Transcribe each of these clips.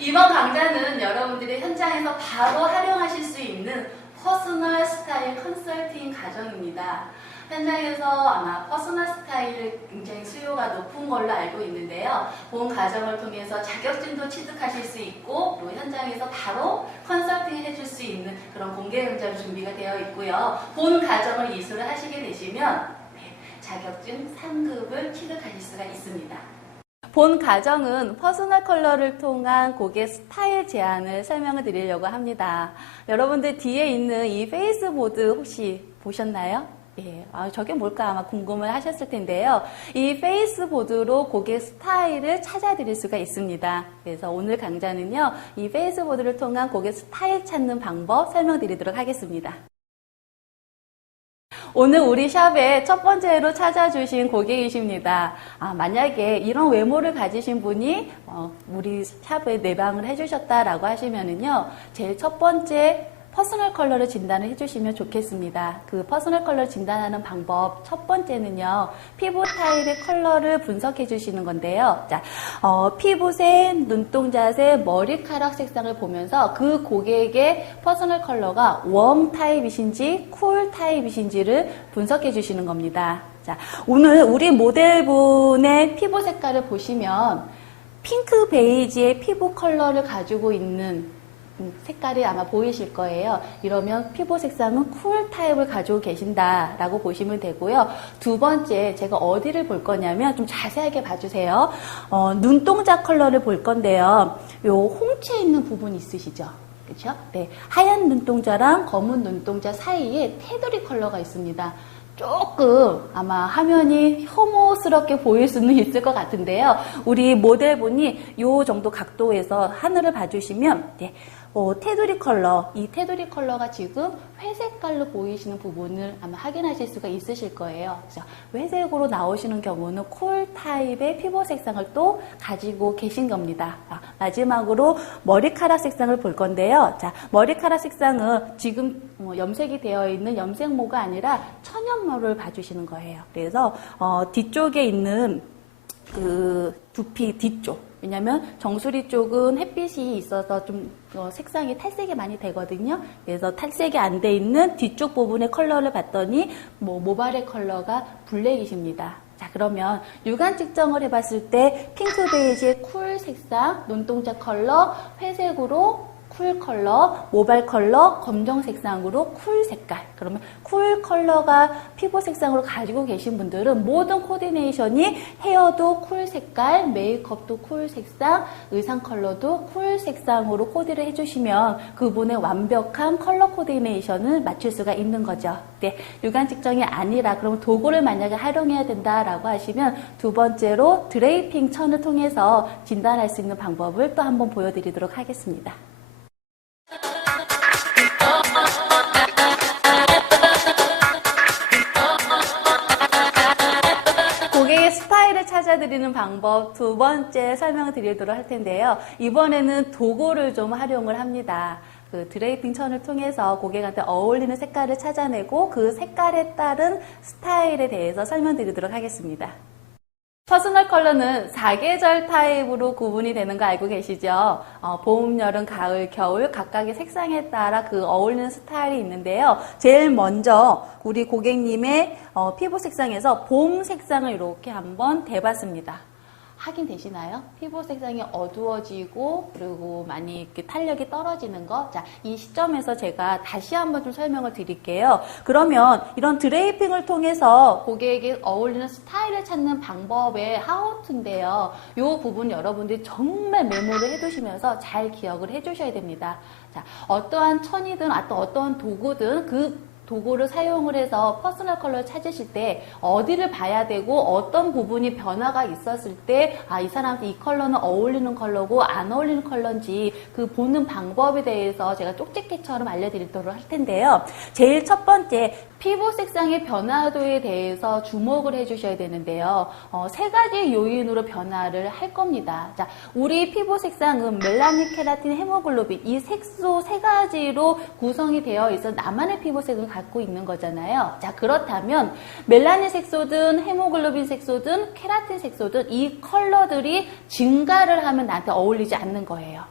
이번 강좌는 여러분들이 현장에서 바로 활용하실 수 있는 퍼스널 스타일 컨설팅 과정입니다. 현장에서 아마 퍼스널 스타일을 굉장히 수요가 높은 걸로 알고 있는데요. 본 과정을 통해서 자격증도 취득하실 수 있고 또 현장에서 바로 컨설팅 해줄 수 있는 그런 공개 강좌로 준비가 되어 있고요. 본 과정을 이수를 하시게 되시면 자격증 3급을 취득하실 수가 있습니다. 본 과정은 퍼스널 컬러를 통한 고객 스타일 제안을 설명을 드리려고 합니다. 여러분들 뒤에 있는 이 페이스보드 혹시 보셨나요? 예, 저게 뭘까 아마 궁금을 하셨을 텐데요. 이 페이스보드로 고객 스타일을 찾아드릴 수가 있습니다. 그래서 오늘 강좌는요, 이 페이스보드를 통한 고객 스타일 찾는 방법 설명드리도록 하겠습니다. 오늘 우리 샵에 첫 번째로 찾아주신 고객이십니다. 만약에 이런 외모를 가지신 분이 우리 샵에 내방을 해주셨다라고 하시면은요, 제일 첫 번째 퍼스널 컬러를 진단을 해주시면 좋겠습니다. 그 퍼스널 컬러를 진단하는 방법 첫 번째는요, 피부 타입의 컬러를 분석해 주시는 건데요. 자, 피부색, 눈동자색, 머리카락 색상을 보면서 그 고객의 퍼스널 컬러가 웜 타입이신지 쿨 타입이신지를 분석해 주시는 겁니다. 자, 오늘 우리 모델분의 피부 색깔을 보시면 핑크 베이지의 피부 컬러를 가지고 있는 색깔이 아마 보이실 거예요. 이러면 피부 색상은 쿨 타입을 가지고 계신다라고 보시면 되고요. 두 번째, 제가 어디를 볼 거냐면 좀 자세하게 봐주세요. 눈동자 컬러를 볼 건데요. 요 홍채 있는 부분 있으시죠? 그렇죠? 네, 하얀 눈동자랑 검은 눈동자 사이에 테두리 컬러가 있습니다. 조금 아마 화면이 혐오스럽게 보일 수는 있을 것 같은데요. 우리 모델분이 요 정도 각도에서 하늘을 봐주시면 네, 테두리 컬러, 이 테두리 컬러가 지금 회색깔로 보이시는 부분을 아마 확인하실 수가 있으실 거예요. 그래서 회색으로 나오시는 경우는 쿨 타입의 피부 색상을 또 가지고 계신 겁니다. 마지막으로 머리카락 색상을 볼 건데요. 자, 머리카락 색상은 지금 염색이 되어 있는 염색모가 아니라 천연모를 봐주시는 거예요. 그래서 뒤쪽에 있는 그 두피 뒤쪽, 왜냐면 정수리 쪽은 햇빛이 있어서 좀 색상이 탈색이 많이 되거든요. 그래서 탈색이 안 돼 있는 뒤쪽 부분의 컬러를 봤더니 모발의 컬러가 블랙이십니다. 자, 그러면 육안 측정을 해봤을 때 핑크 베이지의 쿨 색상, 눈동자 컬러, 회색으로 쿨 컬러, 모발 컬러, 검정 색상으로 쿨 색깔. 그러면 쿨 컬러가 피부 색상으로 가지고 계신 분들은 모든 코디네이션이 헤어도 쿨 색깔, 메이크업도 쿨 색상, 의상 컬러도 쿨 색상으로 코디를 해주시면 그분의 완벽한 컬러 코디네이션을 맞출 수가 있는 거죠. 네, 육안 측정이 아니라 그럼 도구를 만약에 활용해야 된다라고 하시면 두 번째로 드레이핑 천을 통해서 진단할 수 있는 방법을 또 한번 보여드리도록 하겠습니다. 고객의 스타일을 찾아드리는 방법 두 번째 설명을 드리도록 할 텐데요. 이번에는 도구를 좀 활용을 합니다. 그 드레이핑 천을 통해서 고객한테 어울리는 색깔을 찾아내고 그 색깔에 따른 스타일에 대해서 설명드리도록 하겠습니다. 퍼스널 컬러는 4계절 타입으로 구분이 되는 거 알고 계시죠? 봄, 여름, 가을, 겨울 각각의 색상에 따라 그 어울리는 스타일이 있는데요. 제일 먼저 우리 고객님의 피부 색상에서 봄 색상을 이렇게 한번 대봤습니다. 확인되시나요? 피부 색상이 어두워지고 그리고 많이 이렇게 탄력이 떨어지는 거. 자, 이 시점에서 제가 다시 한번 좀 설명을 드릴게요. 그러면 이런 드레이핑을 통해서 고객에게 어울리는 스타일을 찾는 방법의 하우투인데요. 이 부분 여러분들이 정말 메모를 해두시면서 잘 기억을 해주셔야 됩니다. 자, 어떠한 천이든 어떠한 도구든 그 도구를 사용을 해서 퍼스널 컬러를 찾으실 때 어디를 봐야 되고 어떤 부분이 변화가 있었을 때 이 사람한테 이 컬러는 어울리는 컬러고 안 어울리는 컬러인지 그 보는 방법에 대해서 제가 쪽집게처럼 알려드리도록 할 텐데요. 제일 첫 번째, 피부 색상의 변화도에 대해서 주목을 해주셔야 되는데요. 세 가지 요인으로 변화를 할 겁니다. 자, 우리 피부 색상은 멜라닌, 케라틴, 헤모글로빈 이 색소 세 가지로 구성이 되어 있어 나만의 피부색을 가지고 갖고 있는 거잖아요. 자, 그렇다면 멜라닌 색소든 헤모글로빈 색소든 케라틴 색소든 이 컬러들이 증가를 하면 나한테 어울리지 않는 거예요.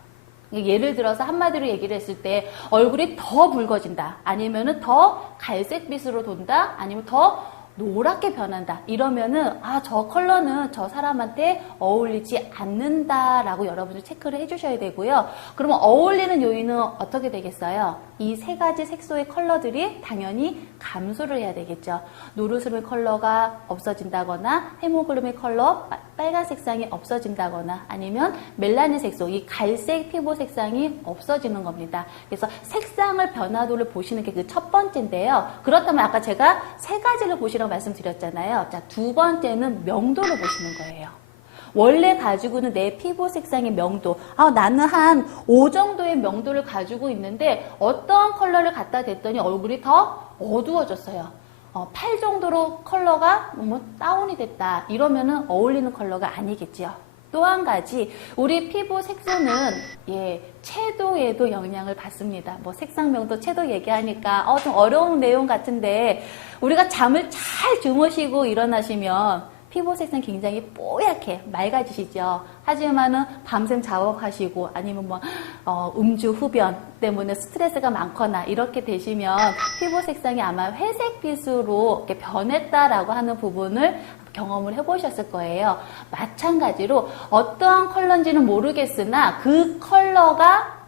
예를 들어서 한마디로 얘기를 했을 때 얼굴이 더 붉어진다, 아니면은 더 갈색빛으로 돈다, 아니면 더 노랗게 변한다, 이러면은 저 컬러는 저 사람한테 어울리지 않는다라고 여러분들 체크를 해주셔야 되고요. 그러면 어울리는 요인은 어떻게 되겠어요? 이 세 가지 색소의 컬러들이 당연히 감소를 해야 되겠죠. 노르스름의 컬러가 없어진다거나 헤모글로빈 컬러 빨간 색상이 없어진다거나 아니면 멜라닌 색소, 이 갈색 피부 색상이 없어지는 겁니다. 그래서 색상을 변화도를 보시는 게 그 첫 번째인데요. 그렇다면 아까 제가 세 가지를 보시라고 말씀드렸잖아요. 자, 두 번째는 명도를 보시는 거예요. 원래 가지고 있는 내 피부 색상의 명도, 나는 한 5 정도의 명도를 가지고 있는데 어떤 컬러를 갖다 댔더니 얼굴이 더 어두워졌어요. 8 정도로 컬러가 다운이 됐다, 이러면은 어울리는 컬러가 아니겠지요. 또 한 가지, 우리 피부 색소는 채도에도 영향을 받습니다. 색상 명도, 채도 얘기하니까 좀 어려운 내용 같은데, 우리가 잠을 잘 주무시고 일어나시면 피부 색상 굉장히 뽀얗게 맑아지시죠. 하지만은 밤샘 자업하시고 아니면 음주 흡연 때문에 스트레스가 많거나 이렇게 되시면 피부 색상이 아마 회색빛으로 이렇게 변했다라고 하는 부분을 경험을 해보셨을 거예요. 마찬가지로 어떠한 컬러인지는 모르겠으나 그 컬러가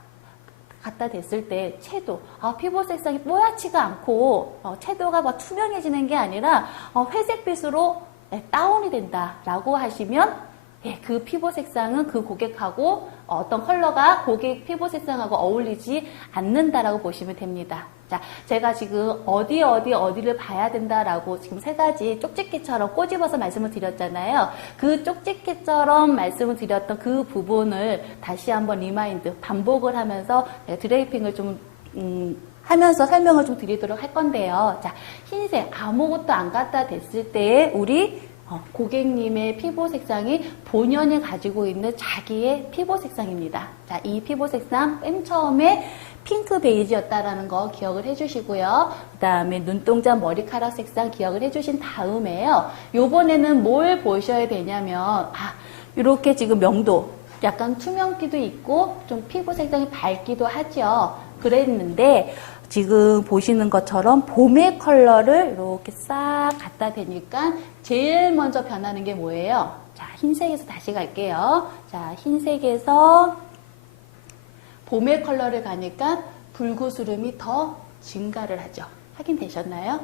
갖다 댔을 때 채도, 피부 색상이 뽀얗지가 않고 채도가 투명해지는 게 아니라 회색빛으로 다운이 된다라고 하시면 그 피부 색상은 그 고객하고 어떤 컬러가 고객 피부 색상하고 어울리지 않는다라고 보시면 됩니다. 자, 제가 지금 어디를 봐야 된다라고 지금 세 가지 쪽집게처럼 꼬집어서 말씀을 드렸잖아요. 그 쪽집게처럼 말씀을 드렸던 그 부분을 다시 한번 리마인드, 반복을 하면서 드레이핑을 좀 하면서 설명을 좀 드리도록 할 건데요. 자, 흰색 아무것도 안 갖다 댔을 때 우리 고객님의 피부 색상이 본연이 가지고 있는 자기의 피부 색상입니다. 자, 이 피부 색상 맨 처음에 핑크 베이지였다라는 거 기억을 해주시고요. 그 다음에 눈동자 머리카락 색상 기억을 해주신 다음에요. 요번에는 뭘 보셔야 되냐면 이렇게 지금 명도, 약간 투명기도 있고 좀 피부 색상이 밝기도 하죠. 그랬는데 지금 보시는 것처럼 봄의 컬러를 이렇게 싹 갖다 대니까 제일 먼저 변하는 게 뭐예요? 자, 흰색에서 다시 갈게요. 자, 흰색에서 봄의 컬러를 가니까 붉으스름이 더 증가를 하죠. 확인되셨나요?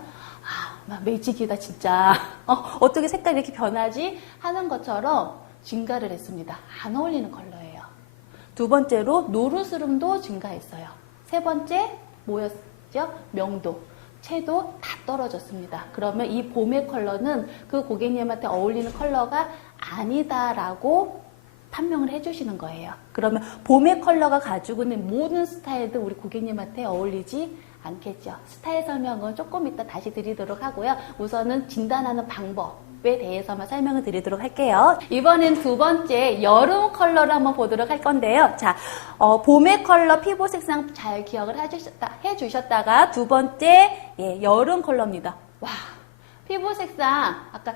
매직이다 진짜. 어떻게 색깔이 이렇게 변하지? 하는 것처럼 증가를 했습니다. 안 어울리는 컬러예요. 두 번째로 노르스름도 증가했어요. 세 번째 뭐였죠? 명도, 채도 다 떨어졌습니다. 그러면 이 봄의 컬러는 그 고객님한테 어울리는 컬러가 아니다라고 판명을 해주시는 거예요. 그러면 봄의 컬러가 가지고 있는 모든 스타일도 우리 고객님한테 어울리지 않겠죠. 스타일 설명은 조금 이따 다시 드리도록 하고요. 우선은 진단하는 방법에 대해서만 설명을 드리도록 할게요. 이번엔 두 번째 여름 컬러를 한번 보도록 할 건데요. 자, 봄의 컬러 피부 색상 잘 기억을 해주셨다가 두 번째 여름 컬러입니다. 와, 피부 색상 아까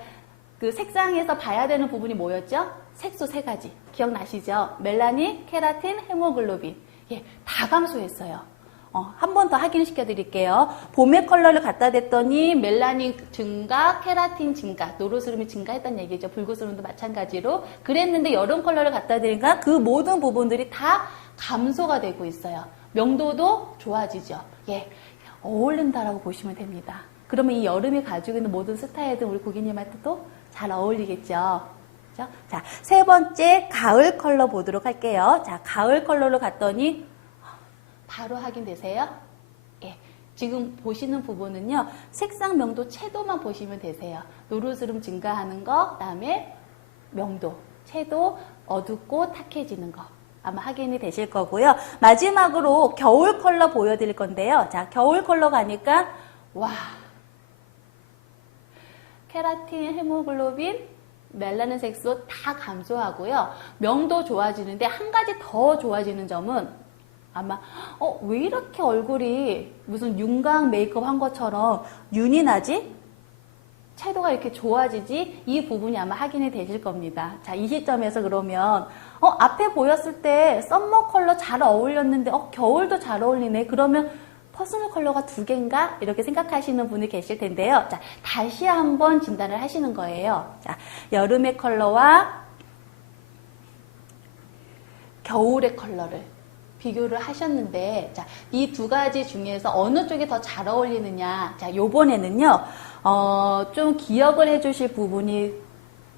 그 색상에서 봐야 되는 부분이 뭐였죠? 색소 세 가지 기억나시죠? 멜라닌, 케라틴, 헤모글로빈. 다 감소했어요. 한 번 더 확인시켜 드릴게요. 봄의 컬러를 갖다 댔더니 멜라닌 증가, 케라틴 증가, 노르스름이 증가했다는 얘기죠. 붉으스름도 마찬가지로. 그랬는데 여름 컬러를 갖다 대니까 그 모든 부분들이 다 감소가 되고 있어요. 명도도 좋아지죠. 어울린다라고 보시면 됩니다. 그러면 이 여름이 가지고 있는 모든 스타일들 우리 고객님한테도 잘 어울리겠죠. 그렇죠? 자, 세 번째 가을 컬러 보도록 할게요. 자, 가을 컬러로 갔더니 바로 확인되세요? 지금 보시는 부분은요, 색상, 명도, 채도만 보시면 되세요. 노르스름 증가하는 거, 그다음에 명도, 채도 어둡고 탁해지는 거 아마 확인이 되실 거고요. 마지막으로 겨울 컬러 보여드릴 건데요. 자, 겨울 컬러 가니까 와, 케라틴, 헤모글로빈, 멜라닌 색소 다 감소하고요. 명도 좋아지는데 한 가지 더 좋아지는 점은 아마 왜 이렇게 얼굴이 무슨 윤곽 메이크업 한 것처럼 윤이 나지? 채도가 이렇게 좋아지지? 이 부분이 아마 확인이 되실 겁니다. 자, 이 시점에서 그러면 앞에 보였을 때 썸머 컬러 잘 어울렸는데 겨울도 잘 어울리네. 그러면 퍼스널 컬러가 두 개인가? 이렇게 생각하시는 분이 계실 텐데요. 자, 다시 한번 진단을 하시는 거예요. 자, 여름의 컬러와 겨울의 컬러를 비교를 하셨는데, 자, 이 두 가지 중에서 어느 쪽이 더 잘 어울리느냐. 자, 요번에는요, 좀 기억을 해주실 부분이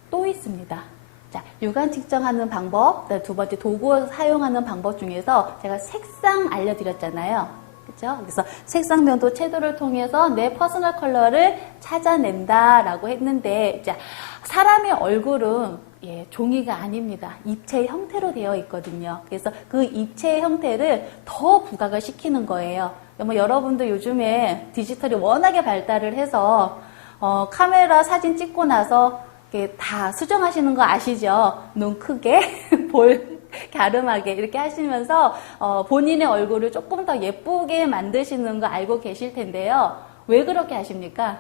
또 있습니다. 자, 육안 측정하는 방법, 두 번째 도구 사용하는 방법 중에서 제가 색상 알려드렸잖아요. 그렇죠? 그래서 색상 변도 채도를 통해서 내 퍼스널 컬러를 찾아낸다라고 했는데, 자, 사람의 얼굴은 종이가 아닙니다. 입체의 형태로 되어 있거든요. 그래서 그 입체의 형태를 더 부각을 시키는 거예요. 여러분들 요즘에 디지털이 워낙에 발달을 해서 카메라 사진 찍고 나서 다 수정하시는 거 아시죠? 눈 크게, 볼 갸름하게 이렇게 하시면서 본인의 얼굴을 조금 더 예쁘게 만드시는 거 알고 계실 텐데요. 왜 그렇게 하십니까?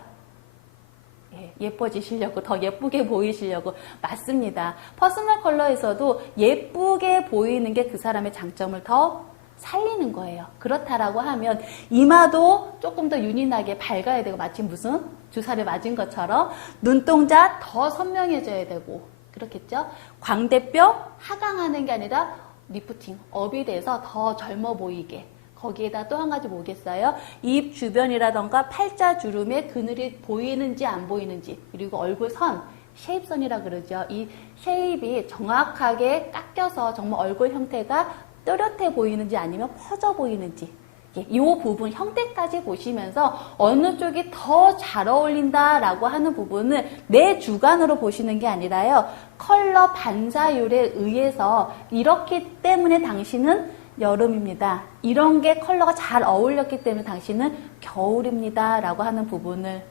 예뻐지시려고, 더 예쁘게 보이시려고. 맞습니다. 퍼스널 컬러에서도 예쁘게 보이는 게 그 사람의 장점을 더 살리는 거예요. 그렇다라고 하면 이마도 조금 더 윤이 나게 밝아야 되고, 마치 무슨 주사를 맞은 것처럼 눈동자 더 선명해져야 되고, 그렇겠죠? 광대뼈 하강하는 게 아니라 리프팅, 업이 돼서 더 젊어 보이게. 거기에다 또 한 가지 뭐겠어요? 입 주변이라던가 팔자 주름에 그늘이 보이는지 안 보이는지, 그리고 얼굴 선, 쉐입선이라 그러죠. 이 쉐입이 정확하게 깎여서 정말 얼굴 형태가 또렷해 보이는지 아니면 퍼져 보이는지, 이 부분 형태까지 보시면서 어느 쪽이 더 잘 어울린다라고 하는 부분을 내 주관으로 보시는 게 아니라요, 컬러 반사율에 의해서 이렇기 때문에 당신은 여름입니다. 이런 게 컬러가 잘 어울렸기 때문에 당신은 겨울입니다. 라고 하는 부분을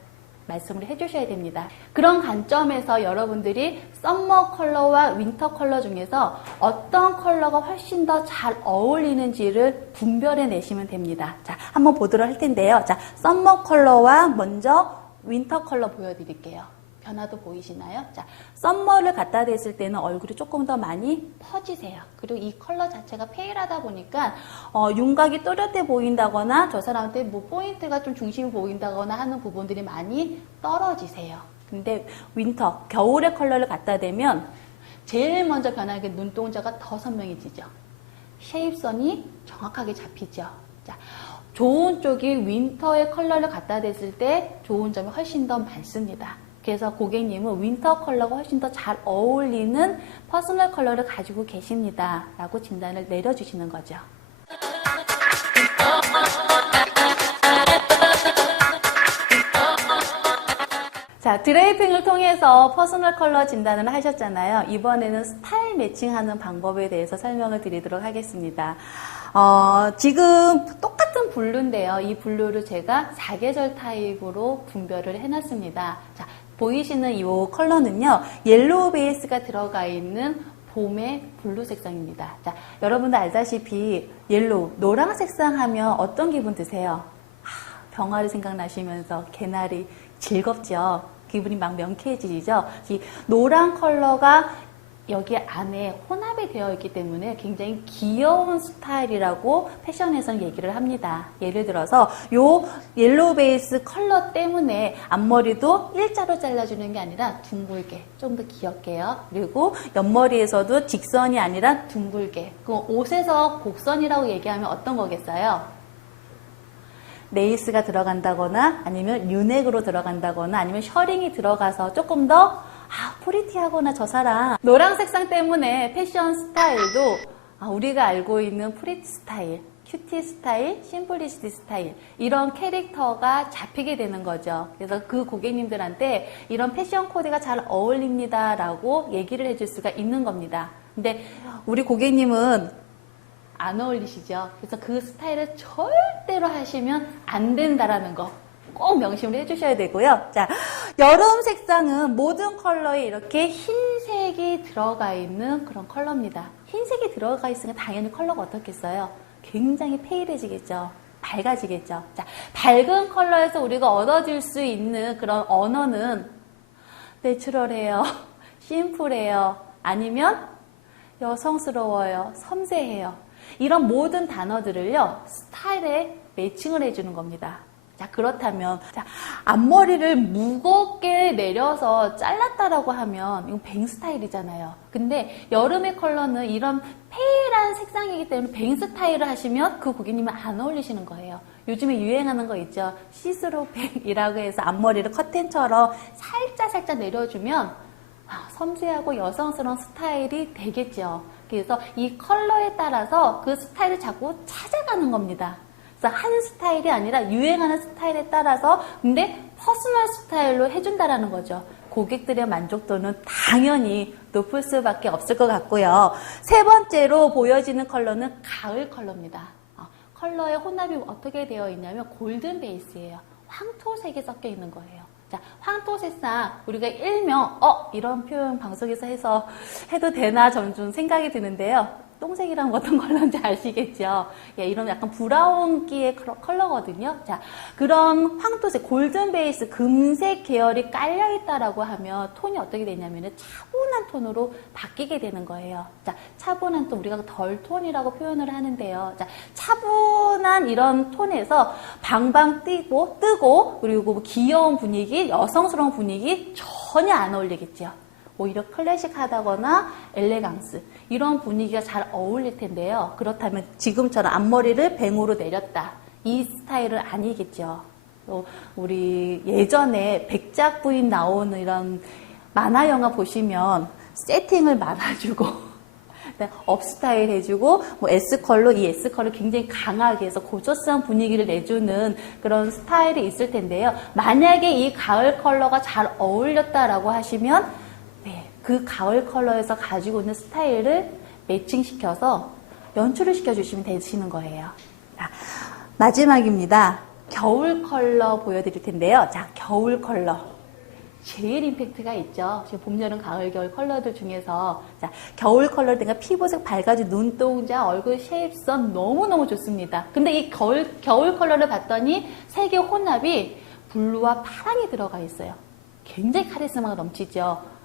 말씀을 해주셔야 됩니다. 그런 관점에서 여러분들이 썸머 컬러와 윈터 컬러 중에서 어떤 컬러가 훨씬 더 잘 어울리는지를 분별해 내시면 됩니다. 자, 한번 보도록 할 텐데요. 자, 썸머 컬러와 먼저 윈터 컬러 보여드릴게요. 변화도 보이시나요? 자, 썸머를 갖다 댔을 때는 얼굴이 조금 더 많이 퍼지세요. 그리고 이 컬러 자체가 페일하다 보니까 윤곽이 또렷해 보인다거나 저 사람한테 뭐 포인트가 좀 중심이 보인다거나 하는 부분들이 많이 떨어지세요. 근데 윈터, 겨울의 컬러를 갖다 대면 제일 먼저 변하는 게 눈동자가 더 선명해지죠. 쉐입선이 정확하게 잡히죠. 자, 좋은 쪽이 윈터의 컬러를 갖다 댔을 때 좋은 점이 훨씬 더 많습니다. 그래서 고객님은 윈터 컬러가 훨씬 더 잘 어울리는 퍼스널 컬러를 가지고 계십니다. 라고 진단을 내려주시는 거죠. 자, 드레이핑을 통해서 퍼스널 컬러 진단을 하셨잖아요. 이번에는 스타일 매칭하는 방법에 대해서 설명을 드리도록 하겠습니다. 지금 똑같은 블루인데요. 이 블루를 제가 사계절 타입으로 분별을 해놨습니다. 자, 보이시는 이 컬러는요, 옐로우 베이스가 들어가 있는 봄의 블루 색상입니다. 자, 여러분들 알다시피 옐로우, 노랑 색상 하면 어떤 기분 드세요? 병아리 생각나시면서 개나리 즐겁죠? 기분이 막 명쾌해지죠? 이 노랑 컬러가 여기 안에 혼합이 되어 있기 때문에 굉장히 귀여운 스타일이라고 패션에서는 얘기를 합니다. 예를 들어서 요 옐로우 베이스 컬러 때문에 앞머리도 일자로 잘라주는 게 아니라 둥글게, 좀 더 귀엽게요. 그리고 옆머리에서도 직선이 아니라 둥글게. 그 옷에서 곡선이라고 얘기하면 어떤 거겠어요? 레이스가 들어간다거나 아니면 유넥으로 들어간다거나 아니면 셔링이 들어가서 조금 더 프리티하거나 저 사람 노랑 색상 때문에 패션 스타일도 우리가 알고 있는 프리티 스타일, 큐티 스타일, 심플리시티 스타일 이런 캐릭터가 잡히게 되는 거죠. 그래서 그 고객님들한테 이런 패션 코드가 잘 어울립니다 라고 얘기를 해줄 수가 있는 겁니다. 근데 우리 고객님은 안 어울리시죠? 그래서 그 스타일을 절대로 하시면 안 된다라는 거 꼭 명심을 해주셔야 되고요. 자, 여름 색상은 모든 컬러에 이렇게 흰색이 들어가 있는 그런 컬러입니다. 흰색이 들어가 있으면 당연히 컬러가 어떻겠어요? 굉장히 페일해지겠죠. 밝아지겠죠. 자, 밝은 컬러에서 우리가 얻어질 수 있는 그런 언어는 내추럴해요. 심플해요. 아니면 여성스러워요. 섬세해요. 이런 모든 단어들을요, 스타일에 매칭을 해주는 겁니다. 자, 그렇다면, 자, 앞머리를 무겁게 내려서 잘랐다라고 하면, 이건 뱅 스타일이잖아요. 근데 여름의 컬러는 이런 페일한 색상이기 때문에 뱅 스타일을 하시면 그 고객님은 안 어울리시는 거예요. 요즘에 유행하는 거 있죠. 시스루 뱅이라고 해서 앞머리를 커튼처럼 살짝 내려주면 섬세하고 여성스러운 스타일이 되겠죠. 그래서 이 컬러에 따라서 그 스타일을 자꾸 찾아가는 겁니다. 그래서 한 스타일이 아니라 유행하는 스타일에 따라서 근데 퍼스널 스타일로 해준다라는 거죠. 고객들의 만족도는 당연히 높을 수밖에 없을 것 같고요. 세 번째로 보여지는 컬러는 가을 컬러입니다. 컬러의 혼합이 어떻게 되어 있냐면 골든 베이스예요. 황토색이 섞여 있는 거예요. 자, 황토 색상 우리가 일명 이런 표현 방송에서 해도 되나 저는 좀 생각이 드는데요. 똥색이랑 어떤 컬러인지 아시겠죠? 예, 이런 약간 브라운기의 컬러거든요. 자, 그런 황토색, 골든 베이스, 금색 계열이 깔려있다라고 하면 톤이 어떻게 되냐면 차분한 톤으로 바뀌게 되는 거예요. 자, 차분한 톤, 우리가 덜 톤이라고 표현을 하는데요. 자, 차분한 이런 톤에서 방방 뜨고, 그리고 귀여운 분위기, 여성스러운 분위기 전혀 안 어울리겠죠. 오히려 클래식하다거나 엘레강스 이런 분위기가 잘 어울릴 텐데요. 그렇다면 지금처럼 앞머리를 뱅으로 내렸다. 이 스타일은 아니겠죠. 우리 예전에 백작 부인 나오는 이런 만화 영화 보시면 세팅을 말아주고 업 스타일 해주고 뭐 S컬러 이 S컬러 굉장히 강하게 해서 고저스한 분위기를 내주는 그런 스타일이 있을 텐데요. 만약에 이 가을 컬러가 잘 어울렸다라고 하시면 그 가을 컬러에서 가지고 있는 스타일을 매칭시켜서 연출을 시켜주시면 되시는 거예요. 자, 마지막입니다. 겨울 컬러 보여드릴 텐데요. 자, 겨울 컬러. 제일 임팩트가 있죠. 지금 봄, 여름, 가을, 겨울 컬러들 중에서 자, 겨울 컬러 때가 피부색 밝아진 눈동자, 얼굴 쉐입선 너무너무 좋습니다. 근데 이 겨울 컬러를 봤더니 색의 혼합이 블루와 파랑이 들어가 있어요. 굉장히 카리스마가 넘치죠.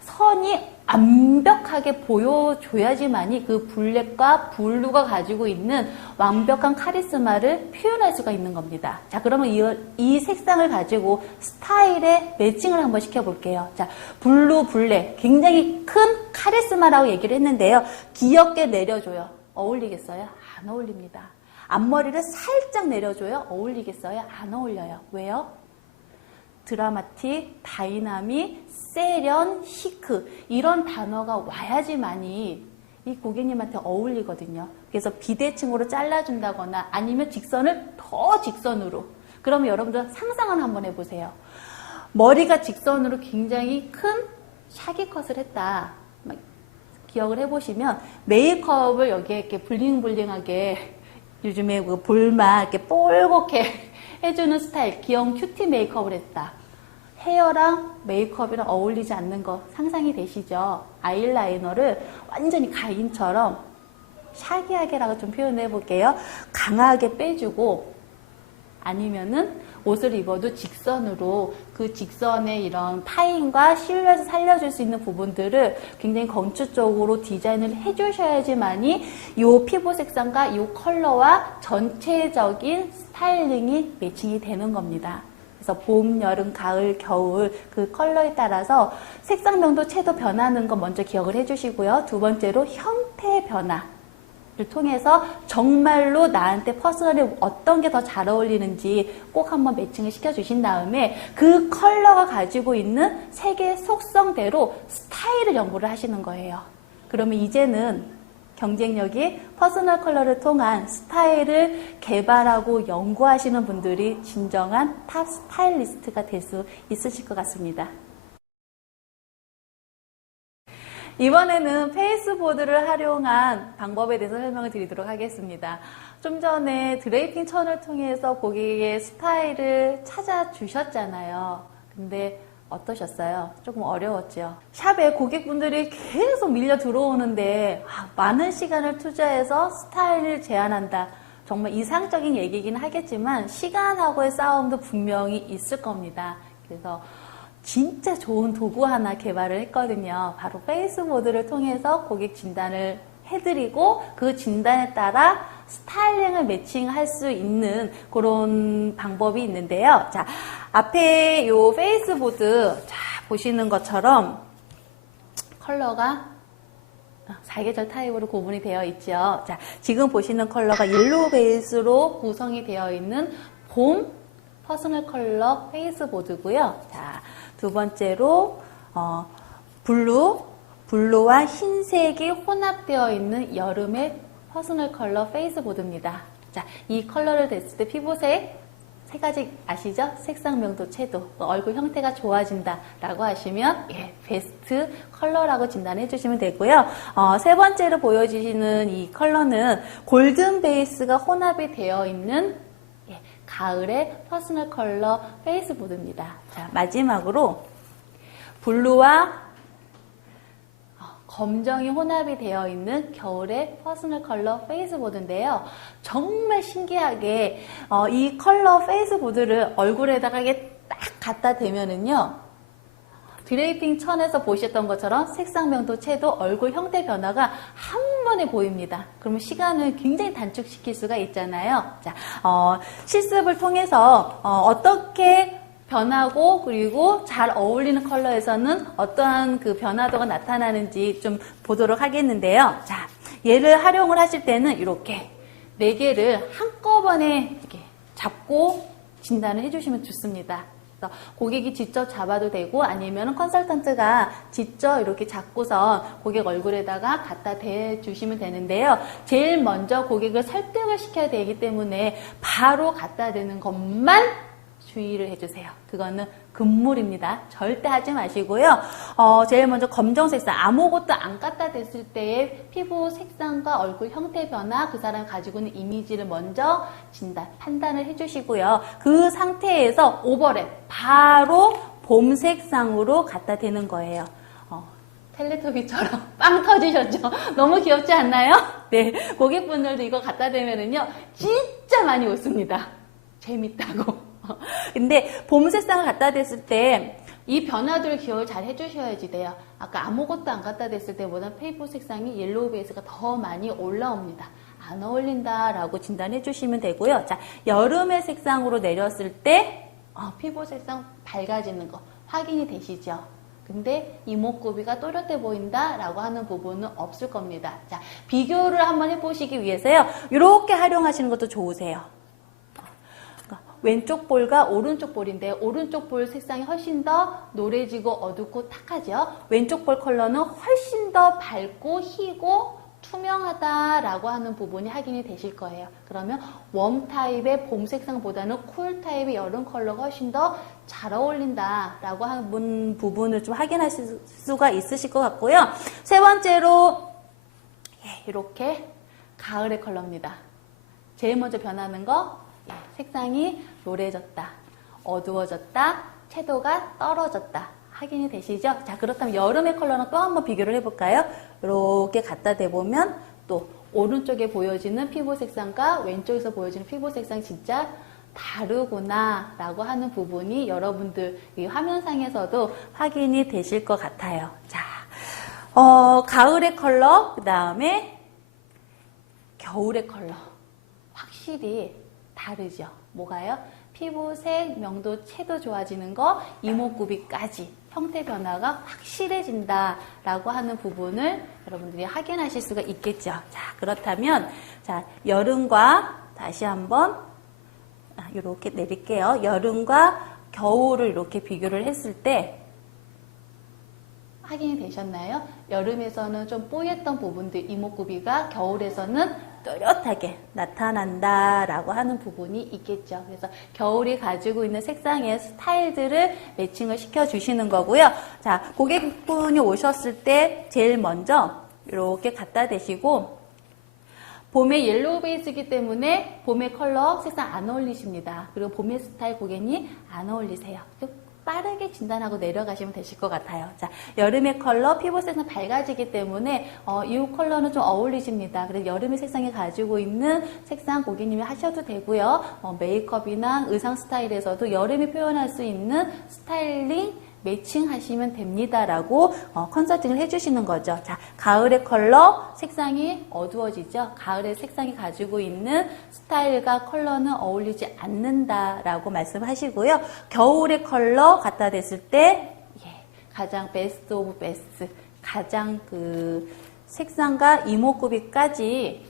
선이 완벽하게 보여줘야지만이 그 블랙과 블루가 가지고 있는 완벽한 카리스마를 표현할 수가 있는 겁니다. 자, 그러면 이 색상을 가지고 스타일에 매칭을 한번 시켜볼게요. 자, 블루, 블랙 굉장히 큰 카리스마라고 얘기를 했는데요. 귀엽게 내려줘요. 어울리겠어요? 안 어울립니다. 앞머리를 살짝 내려줘요? 어울리겠어요? 안 어울려요. 왜요? 드라마틱, 다이나믹, 세련, 시크 이런 단어가 와야지만이 이 고객님한테 어울리거든요. 그래서 비대칭으로 잘라준다거나 아니면 직선을 더 직선으로 그러면 여러분들 상상을 한번 해보세요. 머리가 직선으로 굉장히 큰 샤기 컷을 했다. 기억을 해보시면 메이크업을 여기에 이렇게 블링블링하게 요즘에 그 볼만 이렇게 뽀얗게 해주는 스타일, 귀여운 큐티 메이크업을 했다. 헤어랑 메이크업이랑 어울리지 않는 거 상상이 되시죠? 아이라이너를 완전히 가인처럼 샤기하게라고 좀 표현해 볼게요. 강하게 빼주고 아니면은 옷을 입어도 직선으로 그 직선의 이런 파인과 실루엣을 살려줄 수 있는 부분들을 굉장히 건축적으로 디자인을 해주셔야지만이 이 피부 색상과 이 컬러와 전체적인 스타일링이 매칭이 되는 겁니다. 그래서 봄, 여름, 가을, 겨울 그 컬러에 따라서 색상명도 채도 변하는 거 먼저 기억을 해주시고요. 두 번째로 형태 변화를 통해서 정말로 나한테 퍼스널이 어떤 게 더 잘 어울리는지 꼭 한번 매칭을 시켜주신 다음에 그 컬러가 가지고 있는 색의 속성대로 스타일을 연구를 하시는 거예요. 그러면 이제는 경쟁력이 퍼스널 컬러를 통한 스타일을 개발하고 연구하시는 분들이 진정한 탑 스타일리스트가 될 수 있으실 것 같습니다. 이번에는 페이스보드를 활용한 방법에 대해서 설명을 드리도록 하겠습니다. 좀 전에 드레이핑 천을 통해서 고객의 스타일을 찾아주셨잖아요. 근데 어떠셨어요? 조금 어려웠죠? 샵에 고객분들이 계속 밀려 들어오는데 많은 시간을 투자해서 스타일을 제안한다. 정말 이상적인 얘기긴 하겠지만 시간하고의 싸움도 분명히 있을 겁니다. 그래서 진짜 좋은 도구 하나 개발을 했거든요. 바로 페이스보드를 통해서 고객 진단을 해드리고 그 진단에 따라 스타일링을 매칭할 수 있는 그런 방법이 있는데요. 자, 앞에 요 페이스보드 자 보시는 것처럼 컬러가 사계절 타입으로 구분이 되어 있죠. 자, 지금 보시는 컬러가 옐로우 베이스로 구성이 되어 있는 봄 퍼스널 컬러 페이스보드고요. 자, 두 번째로 블루와 흰색이 혼합되어 있는 여름의 퍼스널 컬러 페이스보드입니다. 자, 이 컬러를 댔을 때 피부색 세 가지 아시죠? 색상, 명도, 채도, 얼굴 형태가 좋아진다 라고 하시면 베스트 컬러라고 진단해 주시면 되고요. 세 번째로 보여주시는 이 컬러는 골든 베이스가 혼합이 되어 있는 가을의 퍼스널 컬러 페이스보드입니다. 자, 마지막으로 블루와 검정이 혼합이 되어 있는 겨울의 퍼스널 컬러 페이스보드인데요. 정말 신기하게 이 컬러 페이스보드를 얼굴에다가 이게 딱 갖다 대면은요. 드레이핑 천에서 보셨던 것처럼 색상, 명도, 채도, 얼굴 형태 변화가 한 번에 보입니다. 그러면 시간을 굉장히 단축시킬 수가 있잖아요. 자, 실습을 통해서 어떻게 변하고 그리고 잘 어울리는 컬러에서는 어떠한 그 변화도가 나타나는지 좀 보도록 하겠는데요. 자, 얘를 활용을 하실 때는 이렇게 4개를 한꺼번에 이렇게 잡고 진단을 해주시면 좋습니다. 그래서 고객이 직접 잡아도 되고 아니면 컨설턴트가 직접 이렇게 잡고서 고객 얼굴에다가 갖다 대주시면 되는데요. 제일 먼저 고객을 설득을 시켜야 되기 때문에 바로 갖다 대는 것만 주의를 해주세요. 그거는 금물입니다. 절대 하지 마시고요. 제일 먼저 검정 색상, 아무것도 안 갖다 댔을 때의 피부 색상과 얼굴 형태 변화, 그 사람이 가지고 있는 이미지를 먼저 진단, 판단을 해주시고요. 그 상태에서 오버랩, 바로 봄 색상으로 갖다 대는 거예요. 텔레토비처럼 빵 터지셨죠? 너무 귀엽지 않나요? 네, 고객분들도 이거 갖다 대면은요, 진짜 많이 웃습니다. 재밌다고. 근데 봄 색상을 갖다 댔을 때 이 변화들을 기억을 잘 해주셔야지 돼요. 아까 아무것도 안 갖다 댔을 때보다 피부 색상이 옐로우 베이스가 더 많이 올라옵니다. 안 어울린다라고 진단해 주시면 되고요. 자, 여름의 색상으로 내렸을 때 피부 색상 밝아지는 거 확인이 되시죠? 근데 이목구비가 또렷해 보인다라고 하는 부분은 없을 겁니다. 자, 비교를 한번 해보시기 위해서요. 이렇게 활용하시는 것도 좋으세요. 왼쪽 볼과 오른쪽 볼인데 오른쪽 볼 색상이 훨씬 더 노래지고 어둡고 탁하죠. 왼쪽 볼 컬러는 훨씬 더 밝고 희고 투명하다라고 하는 부분이 확인이 되실 거예요. 그러면 웜 타입의 봄 색상보다는 쿨 타입의 여름 컬러가 훨씬 더 잘 어울린다라고 하는 부분을 좀 확인하실 수가 있으실 것 같고요. 세 번째로 이렇게 가을의 컬러입니다. 제일 먼저 변하는 거 색상이 노래졌다, 어두워졌다, 채도가 떨어졌다 확인이 되시죠? 자, 그렇다면 여름의 컬러는 또 한번 비교를 해볼까요? 이렇게 갖다 대보면 또 오른쪽에 보여지는 피부 색상과 왼쪽에서 보여지는 피부 색상이 진짜 다르구나 라고 하는 부분이 여러분들 이 화면상에서도 확인이 되실 것 같아요. 자, 가을의 컬러, 그 다음에 겨울의 컬러 확실히 다르죠. 뭐가요? 피부색, 명도, 채도 좋아지는 거, 이목구비까지 형태 변화가 확실해진다라고 하는 부분을 여러분들이 확인하실 수가 있겠죠. 자, 그렇다면 자, 여름과 다시 한번 이렇게 내릴게요. 여름과 겨울을 이렇게 비교를 했을 때 확인이 되셨나요? 여름에서는 좀 뽀였던 부분들, 이목구비가 겨울에서는 또렷하게 나타난다라고 하는 부분이 있겠죠. 그래서 겨울이 가지고 있는 색상의 스타일들을 매칭을 시켜주시는 거고요. 자, 고객분이 오셨을 때 제일 먼저 이렇게 갖다 대시고 봄의 옐로우 베이스이기 때문에 봄의 컬러 색상 안 어울리십니다. 그리고 봄의 스타일 고객님 안 어울리세요. 빠르게 진단하고 내려가시면 되실 것 같아요. 자, 여름의 컬러, 피부색은 밝아지기 때문에 이 컬러는 좀 어울리십니다. 그래서 여름의 색상이 가지고 있는 색상 고객님이 하셔도 되고요. 메이크업이나 의상 스타일에서도 여름이 표현할 수 있는 스타일링 매칭하시면 됩니다라고 컨설팅을 해주시는 거죠. 자, 가을의 컬러 색상이 어두워지죠. 가을의 색상이 가지고 있는 스타일과 컬러는 어울리지 않는다라고 말씀하시고요. 겨울의 컬러 갖다 댔을 때 가장 베스트 오브 베스트, 가장 그 색상과 이목구비까지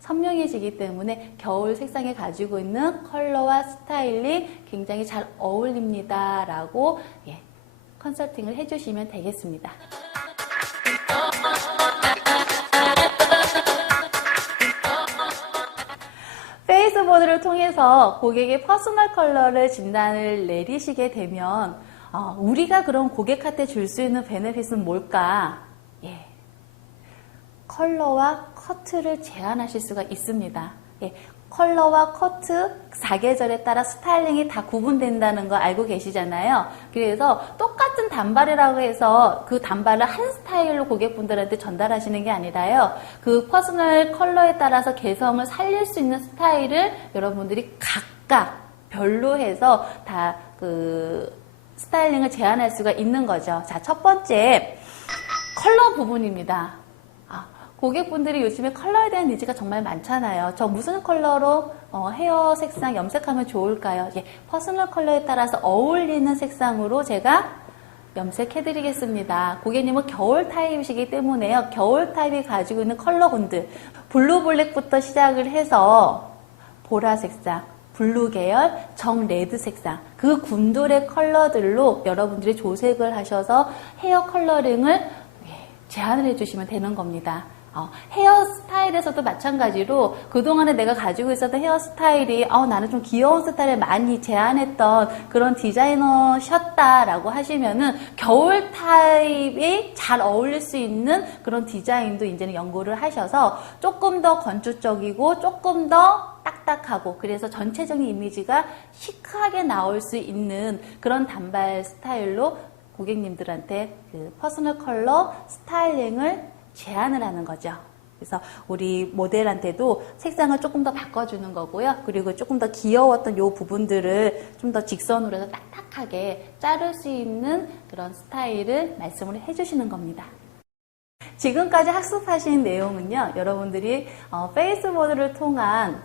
선명해지기 때문에 겨울 색상이 가지고 있는 컬러와 스타일링 굉장히 잘 어울립니다 라고 컨설팅을 해주시면 되겠습니다. 페이스보드를 통해서 고객의 퍼스널 컬러를 진단을 내리시게 되면 우리가 그럼 고객한테 줄 수 있는 베네핏은 뭘까? 컬러와 커트를 제한하실 수가 있습니다. 컬러와 커트, 사계절에 따라 스타일링이 다 구분된다는 거 알고 계시잖아요. 그래서 똑같은 단발이라고 해서 그 단발을 한 스타일로 고객분들한테 전달하시는 게 아니라요. 그 퍼스널 컬러에 따라서 개성을 살릴 수 있는 스타일을 여러분들이 각각 별로 해서 다 그 스타일링을 제한할 수가 있는 거죠. 자, 첫 번째 컬러 부분입니다. 고객분들이 요즘에 컬러에 대한 니즈가 정말 많잖아요. 저 무슨 컬러로 헤어 색상 염색하면 좋을까요? 퍼스널 컬러에 따라서 어울리는 색상으로 제가 염색해드리겠습니다. 고객님은 겨울 타입이시기 때문에요. 겨울 타입이 가지고 있는 컬러군들, 블루 블랙부터 시작을 해서 보라 색상, 블루 계열, 정 레드 색상, 그 군들의 컬러들로 여러분들이 조색을 하셔서 헤어 컬러링을 제안을 해주시면 되는 겁니다. 헤어스타일에서도 마찬가지로 그동안에 내가 가지고 있었던 헤어스타일이 나는 좀 귀여운 스타일을 많이 제안했던 그런 디자이너셨다라고 하시면은 겨울 타입이 잘 어울릴 수 있는 그런 디자인도 이제는 연구를 하셔서 조금 더 건축적이고 조금 더 딱딱하고 그래서 전체적인 이미지가 시크하게 나올 수 있는 그런 단발 스타일로 고객님들한테 그 퍼스널 컬러 스타일링을 제안을 하는 거죠. 그래서 우리 모델한테도 색상을 조금 더 바꿔주는 거고요. 그리고 조금 더 귀여웠던 이 부분들을 좀 더 직선으로 해서 딱딱하게 자를 수 있는 그런 스타일을 말씀을 해주시는 겁니다. 지금까지 학습하신 내용은요. 여러분들이 페이스보드를 통한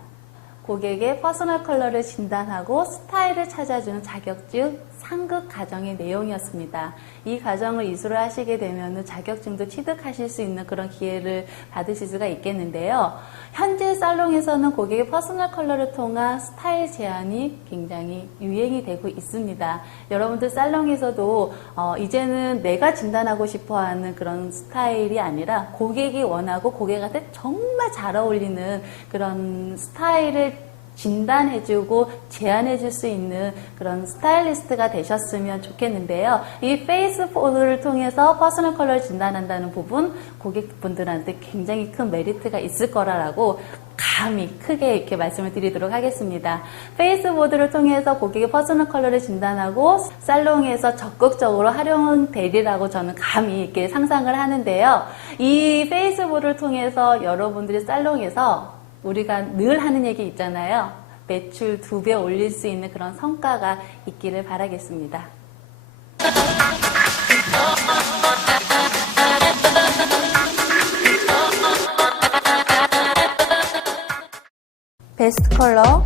고객의 퍼스널 컬러를 진단하고 스타일을 찾아주는 자격증 상급 과정의 내용이었습니다. 이 과정을 이수를 하시게 되면 자격증도 취득하실 수 있는 그런 기회를 받으실 수가 있겠는데요. 현재 살롱에서는 고객의 퍼스널 컬러를 통한 스타일 제안이 굉장히 유행이 되고 있습니다. 여러분들 살롱에서도 이제는 내가 진단하고 싶어하는 그런 스타일이 아니라 고객이 원하고 고객한테 정말 잘 어울리는 그런 스타일을 진단해주고 제안해줄 수 있는 그런 스타일리스트가 되셨으면 좋겠는데요. 이 페이스보드를 통해서 퍼스널 컬러를 진단한다는 부분 고객분들한테 굉장히 큰 메리트가 있을 거라고 감히 크게 이렇게 말씀을 드리도록 하겠습니다. 페이스보드를 통해서 고객의 퍼스널 컬러를 진단하고 살롱에서 적극적으로 활용되리라고 저는 감히 이렇게 상상을 하는데요. 이 페이스보드를 통해서 여러분들이 살롱에서 우리가 늘 하는 얘기 있잖아요. 매출 2배 올릴 수 있는 그런 성과가 있기를 바라겠습니다. 베스트 컬러